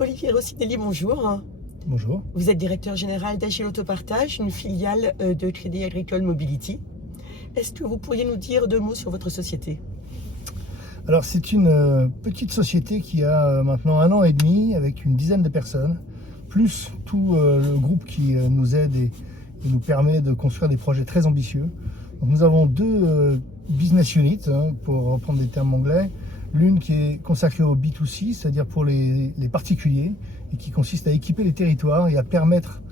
Olivier Rossinelli, bonjour. Bonjour. Vous êtes directeur général d'Agile Autopartage, une filiale de Crédit Agricole Mobility. Est-ce que vous pourriez nous dire deux mots sur votre société? Alors c'est une petite société qui a maintenant 1 an et demi avec une dizaine de personnes, plus tout le groupe qui nous aide et nous permet de construire des projets très ambitieux. Donc nous avons deux business units, pour reprendre des termes anglais. L'une qui est consacrée au B2C, c'est-à-dire pour les particuliers, et qui consiste à équiper les territoires et à permettre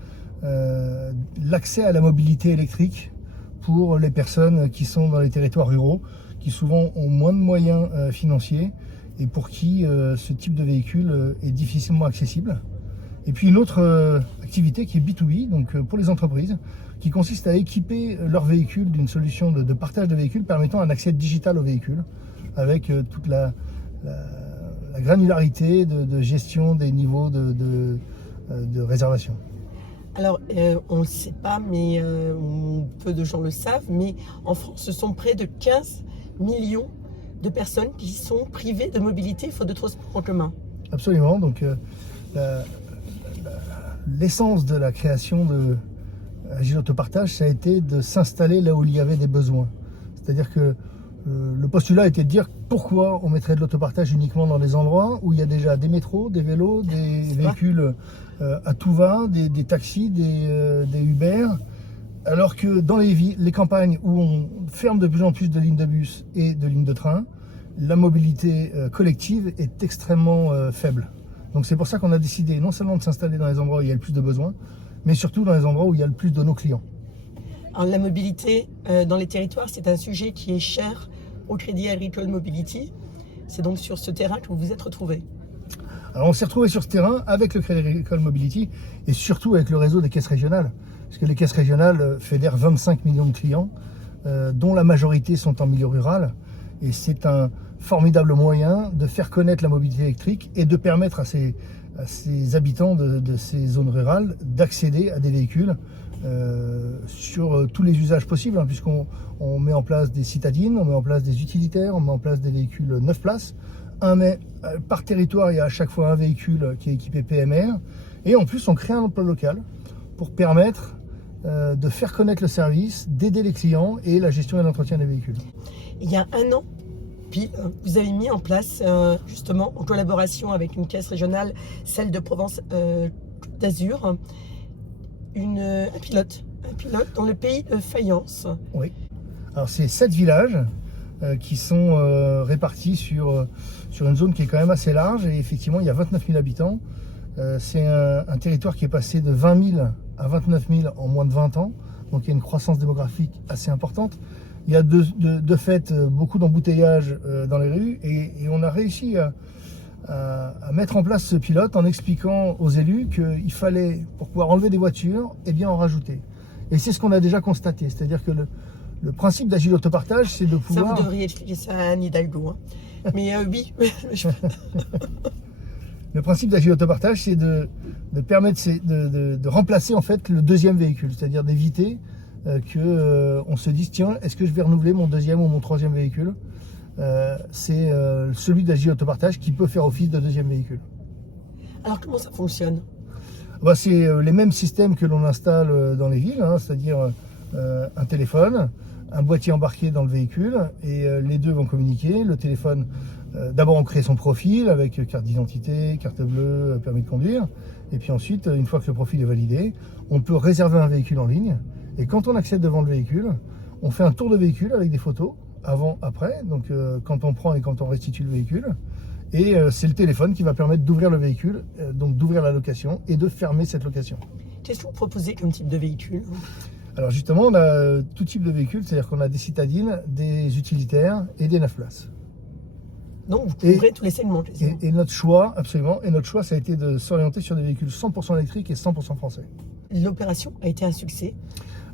l'accès à la mobilité électrique pour les personnes qui sont dans les territoires ruraux, qui souvent ont moins de moyens financiers et pour qui ce type de véhicule est difficilement accessible. Et puis une autre activité qui est B2B, donc pour les entreprises, qui consiste à équiper leurs véhicules d'une solution de partage de véhicules permettant un accès digital aux véhicules, avec toute la granularité de gestion des niveaux de réservation. Alors, on ne le sait pas, mais peu de gens le savent, mais en France, ce sont près de 15 millions de personnes qui sont privées de mobilité faute de transport en commun. Absolument. Donc, l'essence de la création de Agile Autopartage, ça a été de s'installer là où il y avait des besoins. C'est-à-dire que le postulat était de dire pourquoi on mettrait de l'autopartage uniquement dans des endroits où il y a déjà des métros, des vélos, des véhicules à tout va, des taxis, des Uber, alors que dans les campagnes où on ferme de plus en plus de lignes de bus et de lignes de train, la mobilité collective est extrêmement faible. Donc c'est pour ça qu'on a décidé non seulement de s'installer dans les endroits où il y a le plus de besoins, mais surtout dans les endroits où il y a le plus de nos clients. Alors, la mobilité dans les territoires, c'est un sujet qui est cher au Crédit Agricole Mobility. C'est donc sur ce terrain que vous vous êtes retrouvés. Alors on s'est retrouvé sur ce terrain avec le Crédit Agricole Mobility et surtout avec le réseau des caisses régionales. Parce que les caisses régionales fédèrent 25 millions de clients, dont la majorité sont en milieu rural. Et c'est un formidable moyen de faire connaître la mobilité électrique et de permettre à ces habitants de ces zones rurales d'accéder à des véhicules sur tous les usages possibles, puisqu'on met en place des citadines, on met en place des utilitaires, on met en place des véhicules 9 places. Par territoire, il y a à chaque fois un véhicule qui est équipé PMR. Et en plus, on crée un emploi local pour permettre de faire connaître le service, d'aider les clients et la gestion et l'entretien des véhicules. Il y a 1 an, pile, vous avez mis en place, justement, en collaboration avec une caisse régionale, celle de Provence Côte d'Azur, un pilote dans le pays de Fayence. Oui. Alors c'est 7 villages qui sont répartis sur une zone qui est quand même assez large et effectivement il y a 29 000 habitants. C'est un territoire qui est passé de 20 000 à 29 000 en moins de 20 ans, donc il y a une croissance démographique assez importante. Il y a de fait beaucoup d'embouteillages dans les rues et on a réussi à mettre en place ce pilote en expliquant aux élus qu'il fallait, pour pouvoir enlever des voitures, en rajouter. Et c'est ce qu'on a déjà constaté, c'est-à-dire que le principe d'Agile Autopartage, c'est de pouvoir... Ça, vous devriez expliquer ça à Anne Hidalgo. Mais oui. Le principe d'Agile Autopartage, c'est de permettre de remplacer en fait le deuxième véhicule, c'est-à-dire d'éviter qu'on se dise tiens, est-ce que je vais renouveler mon deuxième ou mon troisième véhicule? C'est celui d'Agile Autopartage qui peut faire office de deuxième véhicule. Alors comment ça fonctionne? C'est les mêmes systèmes que l'on installe dans les villes, c'est-à-dire un téléphone, un boîtier embarqué dans le véhicule et les deux vont communiquer. Le téléphone, d'abord on crée son profil avec carte d'identité, carte bleue, permis de conduire. Et puis ensuite, une fois que le profil est validé, on peut réserver un véhicule en ligne. Et quand on accède devant le véhicule, on fait un tour de véhicule avec des photos, avant, après, donc quand on prend et quand on restitue le véhicule. Et c'est le téléphone qui va permettre d'ouvrir le véhicule, donc d'ouvrir la location et de fermer cette location. Qu'est-ce que vous proposez comme type de véhicule? Alors justement, on a tout type de véhicules, c'est-à-dire qu'on a des citadines, des utilitaires et des 9 places. Donc vous couvrez tous les segments. Et notre choix, absolument, ça a été de s'orienter sur des véhicules 100% électriques et 100% français. L'opération a été un succès.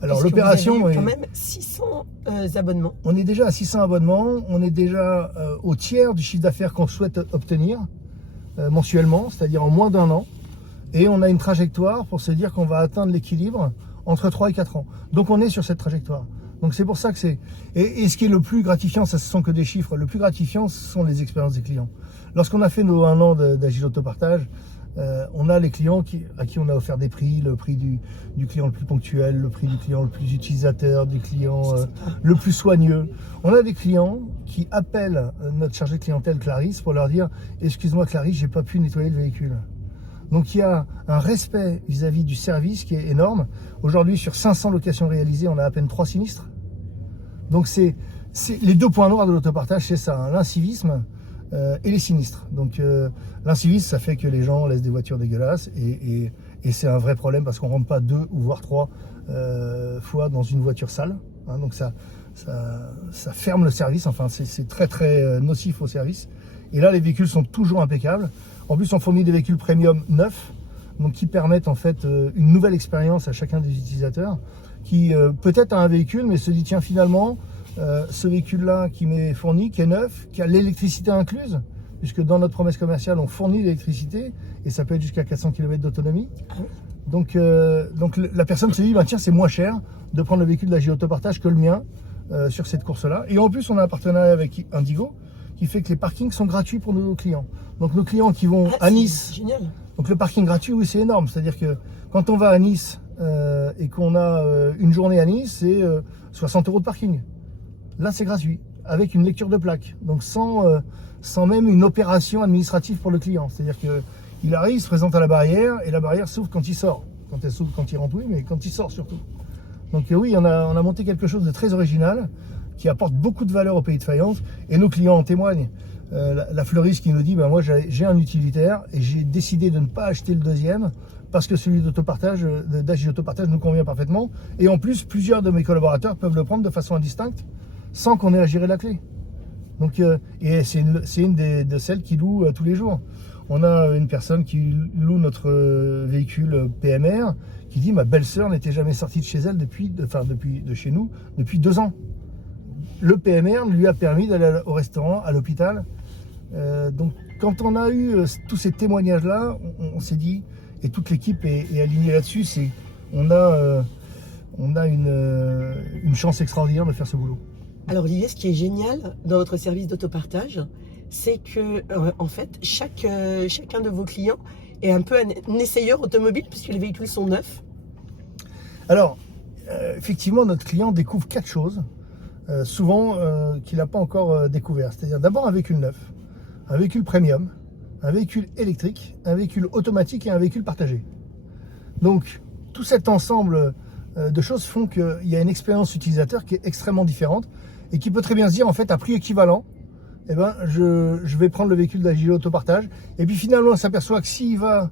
Alors l'opération, vous avez eu quand même 600 abonnements. On est déjà à 600 abonnements, on est déjà au tiers du chiffre d'affaires qu'on souhaite obtenir mensuellement, c'est-à-dire en moins d'1 an. Et on a une trajectoire pour se dire qu'on va atteindre l'équilibre entre 3 et 4 ans. Donc on est sur cette trajectoire. Donc c'est pour ça que c'est... Et ce qui est le plus gratifiant, ça ne sont que des chiffres. Le plus gratifiant, ce sont les expériences des clients. Lorsqu'on a fait nos 1 an d'Agile Autopartage, On a les clients à qui on a offert des prix, le prix du client le plus ponctuel, le prix du client le plus utilisateur, du client le plus soigneux. On a des clients qui appellent notre chargé de clientèle Clarisse pour leur dire « Excuse-moi Clarisse, j'ai pas pu nettoyer le véhicule ». Donc il y a un respect vis-à-vis du service qui est énorme. Aujourd'hui, sur 500 locations réalisées, on a à peine 3 sinistres. Donc c'est les deux points noirs de l'autopartage, c'est ça, hein, l'incivisme et les sinistres. Donc l'incivisme, ça fait que les gens laissent des voitures dégueulasses et c'est un vrai problème parce qu'on ne rentre pas 2 ou voire 3 fois dans une voiture sale. Hein, donc ça ferme le service, enfin c'est très très nocif au service. Et là, les véhicules sont toujours impeccables. En plus, on fournit des véhicules premium neufs, donc qui permettent en fait une nouvelle expérience à chacun des utilisateurs, qui peut-être a un véhicule, mais se dit tiens finalement, ce véhicule-là qui m'est fourni, qui est neuf, qui a l'électricité incluse, puisque dans notre promesse commerciale, on fournit l'électricité et ça peut être jusqu'à 400 km d'autonomie. Donc la personne se dit bah, tiens, c'est moins cher de prendre le véhicule d'AG Autopartage que le mien sur cette course-là. Et en plus, on a un partenariat avec Indigo qui fait que les parkings sont gratuits pour nos clients. Donc nos clients qui vont à Nice, génial. Donc le parking gratuit, oui, c'est énorme. C'est-à-dire que quand on va à Nice et qu'on a une journée à Nice, c'est 60 € de parking. Là, c'est gratuit, avec une lecture de plaque. Donc sans même une opération administrative pour le client. C'est-à-dire qu'il arrive, il se présente à la barrière, et la barrière s'ouvre quand il sort. Quand elle s'ouvre quand il rentre, oui, mais quand il sort surtout. Donc oui, on a monté quelque chose de très original, qui apporte beaucoup de valeur au pays de Fayence, et nos clients en témoignent. La fleuriste qui nous dit bah, moi j'ai un utilitaire et j'ai décidé de ne pas acheter le deuxième parce que celui d'autopartage, d'AG Autopartage nous convient parfaitement, et en plus plusieurs de mes collaborateurs peuvent le prendre de façon indistincte sans qu'on ait à gérer la clé. Donc et c'est une de celles qui loue tous les jours. On a une personne qui loue notre véhicule PMR qui dit ma belle-sœur n'était jamais sortie de chez elle de chez nous depuis 2 ans. Le PMR lui a permis d'aller au restaurant, à l'hôpital. Donc quand on a eu tous ces témoignages-là, on s'est dit, et toute l'équipe est alignée là-dessus, on a une chance extraordinaire de faire ce boulot. Alors Olivier, ce qui est génial dans votre service d'autopartage, c'est que en fait, chacun de vos clients est un peu un essayeur automobile puisque les véhicules sont neufs. Alors, effectivement, notre client découvre 4 choses. Souvent qu'il n'a pas encore découvert. C'est-à-dire d'abord un véhicule neuf, un véhicule premium, un véhicule électrique, un véhicule automatique et un véhicule partagé. Donc tout cet ensemble de choses font qu'il y a une expérience utilisateur qui est extrêmement différente et qui peut très bien se dire en fait à prix équivalent, eh ben, je vais prendre le véhicule d'AG Autopartage, et puis finalement on s'aperçoit que s'il va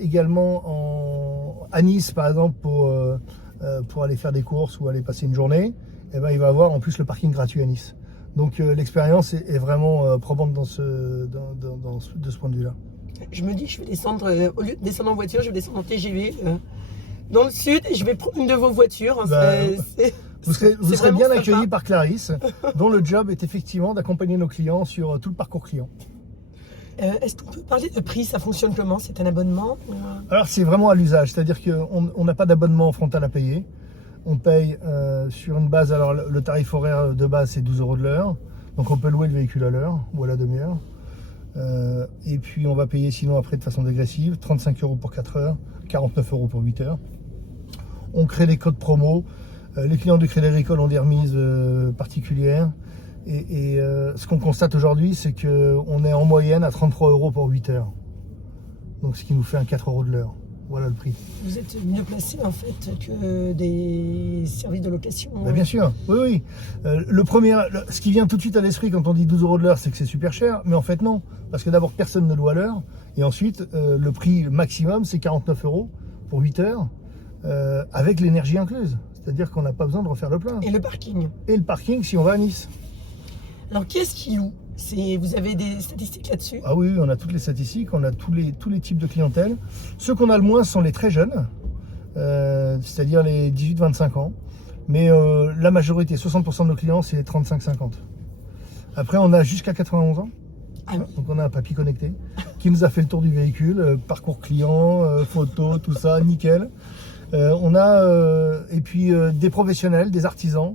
également à Nice par exemple pour aller faire des courses ou aller passer une journée, eh ben, il va avoir en plus le parking gratuit à Nice. Donc l'expérience est vraiment probante de ce point de vue-là. Je me dis, je vais descendre, au lieu de descendre en voiture, je vais descendre en TGV dans le sud et je vais prendre une de vos voitures. Vous serez bien accueillis sympa par Clarisse, dont le job est effectivement d'accompagner nos clients sur tout le parcours client. Est-ce qu'on peut parler de prix? Ça fonctionne comment? C'est un abonnement? Alors c'est vraiment à l'usage, c'est-à-dire qu'on n'a pas d'abonnement frontal à payer. On paye sur une base, alors le tarif horaire de base c'est 12 € de l'heure, donc on peut louer le véhicule à l'heure ou à la demi-heure. Et puis on va payer sinon après de façon dégressive, 35 € pour 4 heures, 49 € pour 8 heures. On crée des codes promo, les clients du Crédit Agricole ont des remises particulières. Et ce qu'on constate aujourd'hui, c'est qu'on est en moyenne à 33 € pour 8 heures. Donc ce qui nous fait un 4 € de l'heure. Voilà le prix. Vous êtes mieux placé en fait que des services de location. Ben bien sûr, oui. Ce qui vient tout de suite à l'esprit quand on dit 12 € de l'heure, c'est que c'est super cher. Mais en fait non, parce que d'abord personne ne loue à l'heure. Et ensuite, le prix maximum, c'est 49 € pour 8 heures, avec l'énergie incluse. C'est-à-dire qu'on n'a pas besoin de refaire le plein. Et le parking. Et le parking si on va à Nice. Alors qui est-ce qui loue? Vous avez des statistiques là-dessus? Ah oui, on a toutes les statistiques, on a tous les types de clientèle. Ceux qu'on a le moins sont les très jeunes, c'est-à-dire les 18-25 ans. Mais la majorité, 60% de nos clients, c'est les 35-50. Après, on a jusqu'à 91 ans. Ah oui. Donc on a un papy connecté qui nous a fait le tour du véhicule, parcours client, photo, tout ça, nickel. On a et puis des professionnels, des artisans.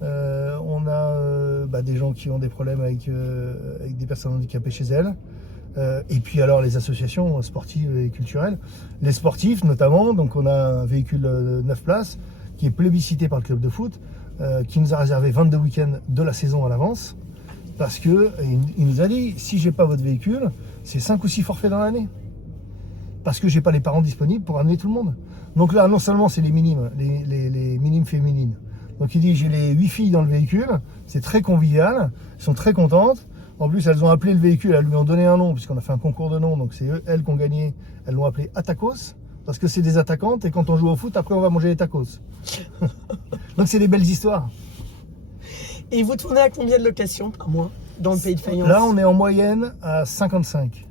On a des gens qui ont des problèmes avec des personnes handicapées chez elles. Et puis alors les associations sportives et culturelles. Les sportifs notamment, donc on a un véhicule 9 places qui est plébiscité par le club de foot, qui nous a réservé 22 week-ends de la saison à l'avance, parce que il nous a dit, si j'ai pas votre véhicule, c'est 5 ou 6 forfaits dans l'année. Parce que j'ai pas les parents disponibles pour amener tout le monde. Donc là, non seulement c'est les minimes, les minimes féminines. Donc il dit, j'ai les 8 filles dans le véhicule, c'est très convivial, elles sont très contentes. En plus, elles ont appelé le véhicule, elles lui ont donné un nom, puisqu'on a fait un concours de noms, donc c'est elles qui ont gagné. Elles l'ont appelé Atakos, parce que c'est des attaquantes, et quand on joue au foot, après on va manger les tacos. Donc c'est des belles histoires. Et vous tournez à combien de locations par mois dans le Pays de Fayence? Là, on est en moyenne à 55.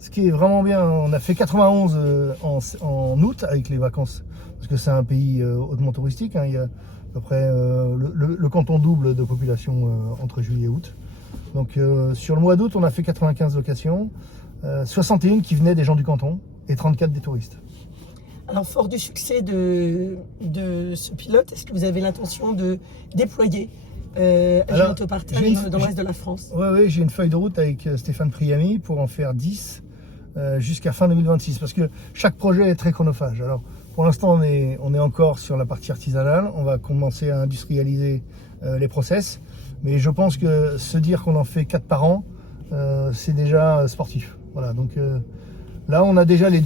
Ce qui est vraiment bien. On a fait 91 en août avec les vacances, parce que c'est un pays hautement touristique. Il y a à peu près le canton double de population entre juillet et août. Donc sur le mois d'août, on a fait 95 locations, 61 qui venaient des gens du canton et 34 des touristes. Alors, fort du succès de ce pilote, est-ce que vous avez l'intention de déployer Agile Autopartage dans l'ouest de la France? Oui, j'ai une feuille de route avec Stéphane Priami pour en faire 10 jusqu'à fin 2026, parce que chaque projet est très chronophage. Alors, pour l'instant, on est encore sur la partie artisanale, on va commencer à industrialiser les process, mais je pense que se dire qu'on en fait 4 par an, c'est déjà sportif. Voilà, donc là, on a déjà les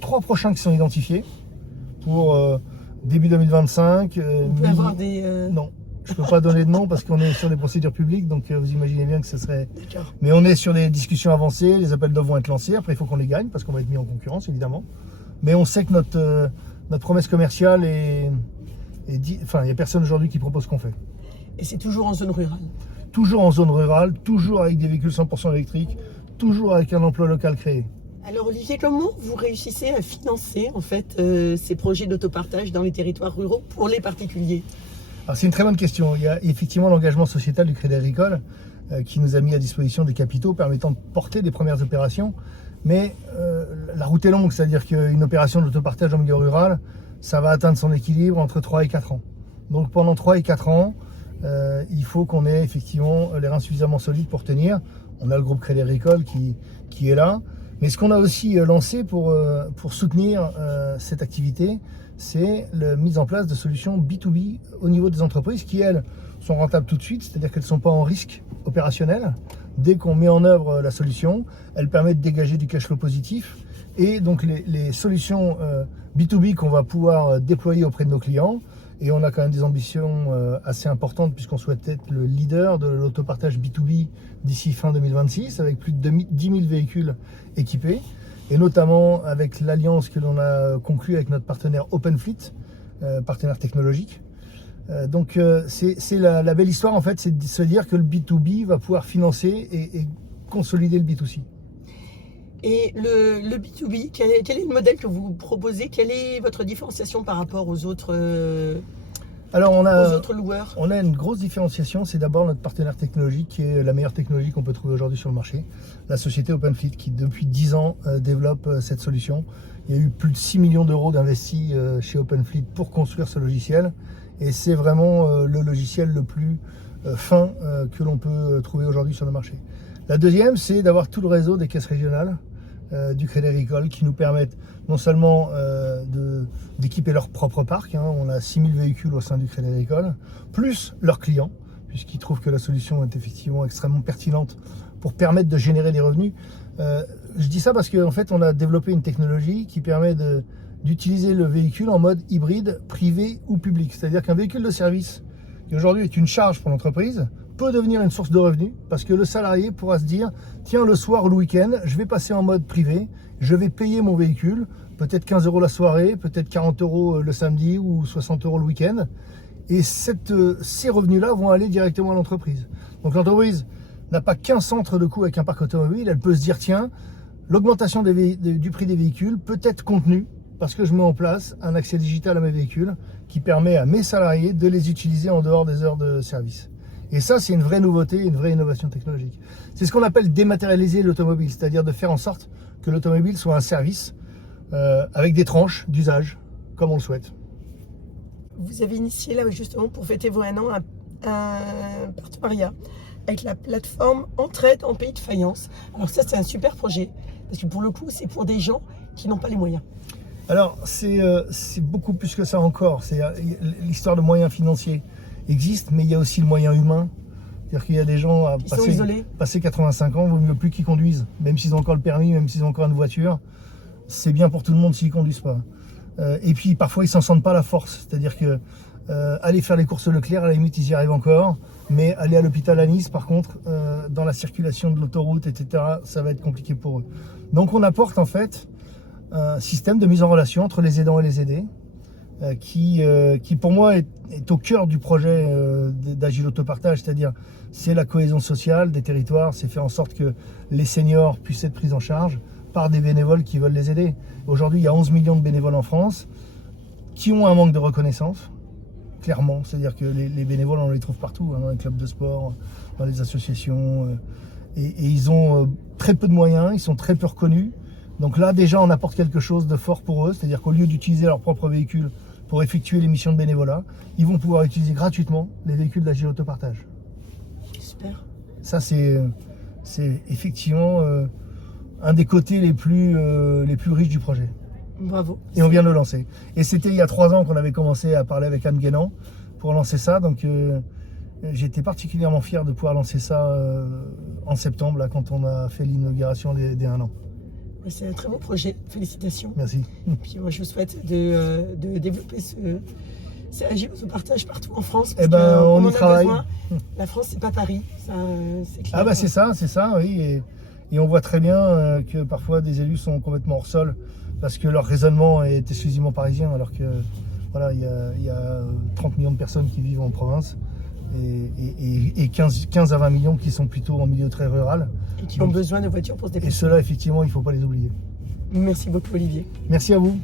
3 prochains qui sont identifiés pour début 2025. Vous pouvez avoir des... Non, je ne peux pas donner de nom parce qu'on est sur des procédures publiques, donc vous imaginez bien que ce serait... D'accord. Mais on est sur des discussions avancées, les appels d'offres vont être lancés, après il faut qu'on les gagne parce qu'on va être mis en concurrence évidemment. Mais on sait que notre promesse commerciale est... Enfin, il n'y a personne aujourd'hui qui propose ce qu'on fait. Et c'est toujours en zone rurale? Toujours en zone rurale, toujours avec des véhicules 100% électriques, toujours avec un emploi local créé. Alors Olivier, comment vous réussissez à financer en fait ces projets d'autopartage dans les territoires ruraux pour les particuliers? Alors c'est une très bonne question. Il y a effectivement l'engagement sociétal du Crédit Agricole qui nous a mis à disposition des capitaux permettant de porter des premières opérations. Mais la route est longue, c'est-à-dire qu'une opération d'autopartage en milieu rural, ça va atteindre son équilibre entre 3 et 4 ans. Donc pendant 3 et 4 ans, il faut qu'on ait effectivement les reins suffisamment solides pour tenir. On a le groupe Crédit Agricole qui est là. Mais ce qu'on a aussi lancé pour soutenir cette activité, c'est la mise en place de solutions B2B au niveau des entreprises qui, elles, sont rentables tout de suite, c'est-à-dire qu'elles ne sont pas en risque opérationnel. Dès qu'on met en œuvre la solution, elles permettent de dégager du cash flow positif. Et donc les solutions B2B qu'on va pouvoir déployer auprès de nos clients, et on a quand même des ambitions assez importantes puisqu'on souhaite être le leader de l'autopartage B2B d'ici fin 2026 avec plus de 10 000 véhicules équipés, et notamment avec l'alliance que l'on a conclue avec notre partenaire OpenFleet, partenaire technologique. Donc c'est la belle histoire en fait, c'est de se dire que le B2B va pouvoir financer et consolider le B2C. Et le B2B, quel est le modèle que vous proposez? Quelle est votre différenciation par rapport aux autres, Alors aux autres loueurs? On a une grosse différenciation, c'est d'abord notre partenaire technologique qui est la meilleure technologie qu'on peut trouver aujourd'hui sur le marché, la société OpenFleet qui depuis 10 ans développe cette solution. Il y a eu plus de 6 millions d'euros d'investis chez OpenFleet pour construire ce logiciel, et c'est vraiment le logiciel le plus fin que l'on peut trouver aujourd'hui sur le marché. La deuxième, c'est d'avoir tout le réseau des caisses régionales du Crédit Agricole qui nous permettent non seulement d'équiper leur propre parc, on a 6000 véhicules au sein du Crédit Agricole, plus leurs clients, puisqu'ils trouvent que la solution est effectivement extrêmement pertinente pour permettre de générer des revenus. Je dis ça parce qu'en fait, on a développé une technologie qui permet d'utiliser le véhicule en mode hybride, privé ou public. C'est-à-dire qu'un véhicule de service, qui aujourd'hui est une charge pour l'entreprise, peut devenir une source de revenus parce que le salarié pourra se dire tiens, le soir ou le week-end, je vais passer en mode privé, je vais payer mon véhicule, peut-être 15 € la soirée, peut-être 40 € le samedi ou 60 € le week-end, et ces revenus-là vont aller directement à l'entreprise. Donc l'entreprise n'a pas qu'un centre de coût avec un parc automobile, elle peut se dire tiens, l'augmentation du prix des véhicules peut être contenue parce que je mets en place un accès digital à mes véhicules qui permet à mes salariés de les utiliser en dehors des heures de service. Et ça, c'est une vraie nouveauté, une vraie innovation technologique. C'est ce qu'on appelle dématérialiser l'automobile, c'est-à-dire de faire en sorte que l'automobile soit un service avec des tranches d'usage, comme on le souhaite. Vous avez initié là justement pour fêter vos 1 an un partenariat avec la plateforme Entraide en pays de faïence. Alors ça, c'est un super projet, parce que pour le coup, c'est pour des gens qui n'ont pas les moyens. Alors, c'est beaucoup plus que ça encore. L'histoire de moyens financiers existe, mais il y a aussi le moyen humain. C'est-à-dire qu'il y a des gens à Ils sont isolés. passer 85 ans, il vaut mieux plus qu'ils conduisent. Même s'ils ont encore le permis, même s'ils ont encore une voiture, c'est bien pour tout le monde s'ils ne conduisent pas. Et puis, parfois, ils ne s'en sentent pas la force. C'est-à-dire que aller faire les courses Leclerc, à la limite, ils y arrivent encore. Mais aller à l'hôpital à Nice, par contre, dans la circulation de l'autoroute, etc., ça va être compliqué pour eux. Donc, on apporte en fait un système de mise en relation entre les aidants et les aidés, qui pour moi est au cœur du projet d'Agile Autopartage, c'est-à-dire c'est la cohésion sociale des territoires, c'est faire en sorte que les seniors puissent être pris en charge par des bénévoles qui veulent les aider. Aujourd'hui, il y a 11 millions de bénévoles en France qui ont un manque de reconnaissance, clairement, c'est-à-dire que les bénévoles, on les trouve partout, hein, dans les clubs de sport, dans les associations, et ils ont très peu de moyens, ils sont très peu reconnus. Donc là, déjà, on apporte quelque chose de fort pour eux, c'est-à-dire qu'au lieu d'utiliser leur propre véhicule pour effectuer les missions de bénévolat, ils vont pouvoir utiliser gratuitement les véhicules d'Agile Autopartage. Super. Ça, c'est effectivement un des côtés les plus riches du projet. Bravo. Et on vient de le lancer. Et c'était il y a 3 ans qu'on avait commencé à parler avec Anne Guénan pour lancer ça. Donc j'étais particulièrement fier de pouvoir lancer ça en septembre, là, quand on a fait l'inauguration des 1 an. C'est un très beau projet, félicitations. Merci. Puis moi, je vous souhaite de développer ce Agile Autopartage partout en France. Eh ben, on y en a travaille. besoin. La France, c'est pas Paris, ça, c'est clair. Ah bah c'est ça, oui. Et on voit très bien que parfois des élus sont complètement hors sol parce que leur raisonnement est exclusivement parisien, alors que voilà, il y a 30 millions de personnes qui vivent en province et 15 à 20 millions qui sont plutôt en milieu très rural. Et qui ont besoin de voitures pour se Et déplacer. ceux-là, effectivement, il ne faut pas les oublier. Merci beaucoup, Olivier. Merci à vous.